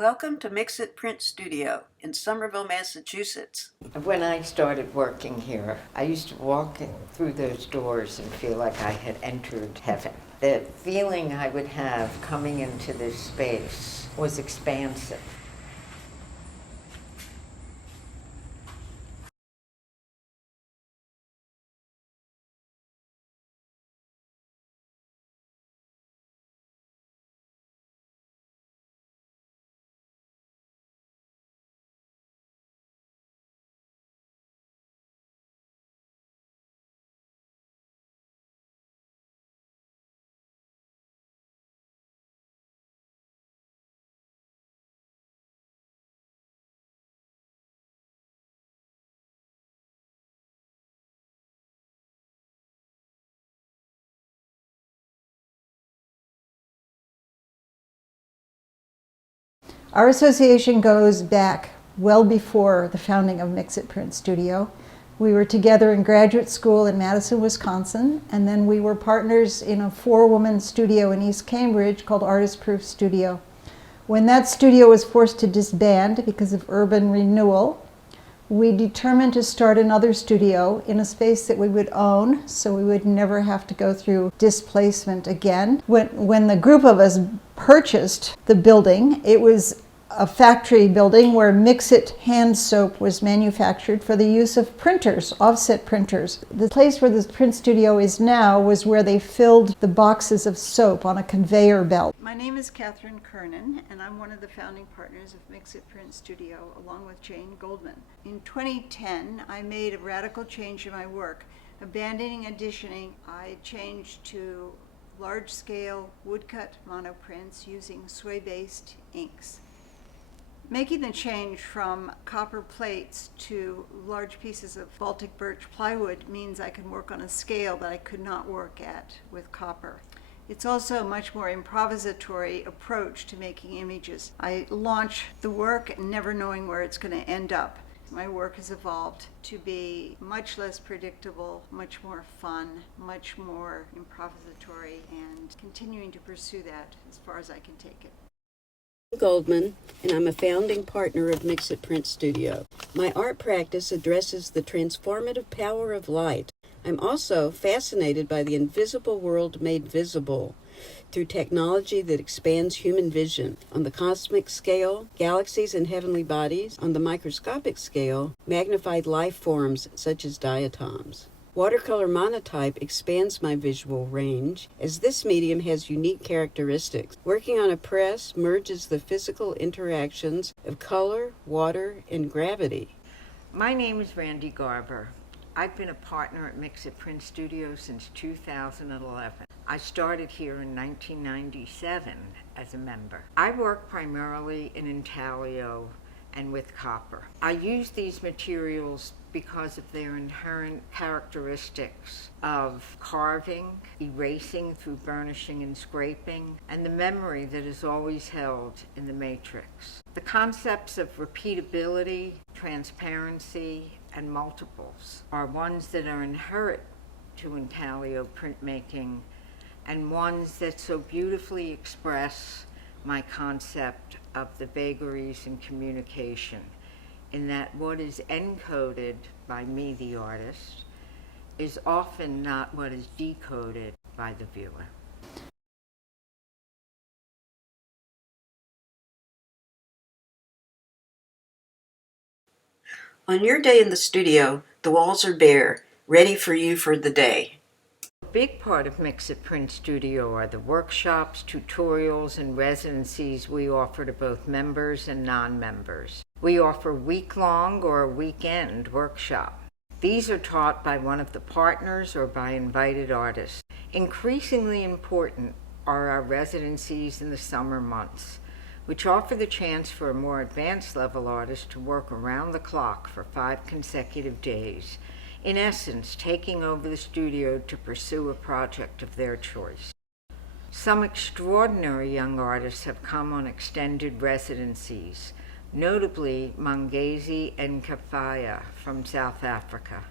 Welcome to Mix It Print Studio in Somerville, Massachusetts. When I started working here, I used to walk through those doors and feel like I had entered heaven. The feeling I would have coming into this space was expansive. Our association goes back well before the founding of Mix It Print Studio. We were together in graduate school in Madison, Wisconsin, and then we were partners in a 4-woman studio in East Cambridge called Artist Proof Studio. When that studio was forced to disband because of urban renewal, we determined to start another studio in a space that we would own, so we would never have to go through displacement again. When the group of us purchased the building, it was a factory building where Mix-It hand soap was manufactured for the use of printers, offset printers. The place where the print studio is now was where they filled the boxes of soap on a conveyor belt. My name is Catherine Kernan, and I'm one of the founding partners of Mix-It Print Studio, along with Jane Goldman. In 2010, I made a radical change in my work. Abandoning editioning, I changed to large-scale woodcut monoprints using soy-based inks. Making the change from copper plates to large pieces of Baltic birch plywood means I can work on a scale that I could not work at with copper. It's also a much more improvisatory approach to making images. I launch the work never knowing where it's going to end up. My work has evolved to be much less predictable, much more fun, much more improvisatory, and continuing to pursue that as far as I can take it. Goldman, and I'm a founding partner of Mix It Print Studio. My art practice addresses the transformative power of light. I'm also fascinated by the invisible world made visible through technology that expands human vision. On the cosmic scale, galaxies and heavenly bodies. On the microscopic scale, magnified life forms such as diatoms. Watercolor monotype expands my visual range, as this medium has unique characteristics. Working on a press merges the physical interactions of color, water, and gravity. My name is Randy Garber. I've been a partner at Mix It Print Studio since 2011. I started here in 1997 as a member. I work primarily in intaglio and with copper. I use these materials because of their inherent characteristics of carving, erasing through burnishing and scraping, and the memory that is always held in the matrix. The concepts of repeatability, transparency, and multiples are ones that are inherent to intaglio printmaking, and ones that so beautifully express my concept of the vagaries in communication, in that what is encoded by me, the artist, is often not what is decoded by the viewer. On your day in the studio, the walls are bare, ready for you for the day. A big part of Mix It Print Studio are the workshops, tutorials, and residencies we offer to both members and non-members. We offer week-long or a weekend workshop. These are taught by one of the partners or by invited artists. Increasingly important are our residencies in the summer months, which offer the chance for a more advanced level artist to work around the clock for 5 consecutive days, in essence, taking over the studio to pursue a project of their choice. Some extraordinary young artists have come on extended residencies, notably Mangezi Nkafaya from South Africa.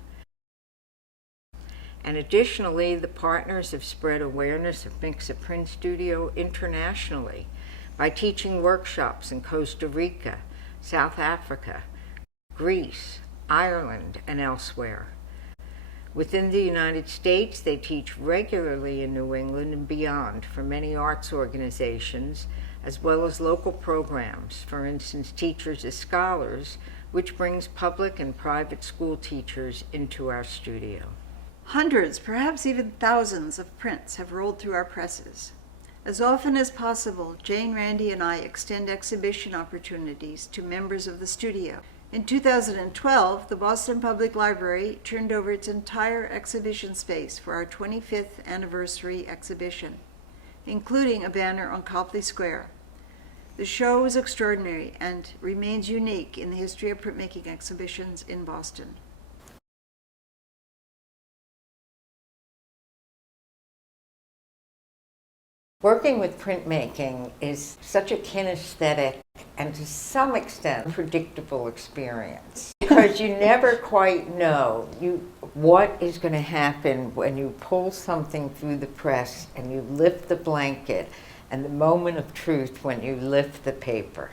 And additionally, the partners have spread awareness of Mix It Print Studio internationally by teaching workshops in Costa Rica, South Africa, Greece, Ireland, and elsewhere. Within the United States, they teach regularly in New England and beyond for many arts organizations, as well as local programs, for instance, Teachers as Scholars, which brings public and private school teachers into our studio. Hundreds, perhaps even thousands of prints have rolled through our presses. As often as possible, Jane, Randy, and I extend exhibition opportunities to members of the studio. In 2012, the Boston Public Library turned over its entire exhibition space for our 25th anniversary exhibition, including a banner on Copley Square. The show was extraordinary and remains unique in the history of printmaking exhibitions in Boston. Working with printmaking is such a kinesthetic and to some extent predictable experience because you never quite know what is going to happen when you pull something through the press and you lift the blanket and the moment of truth when you lift the paper.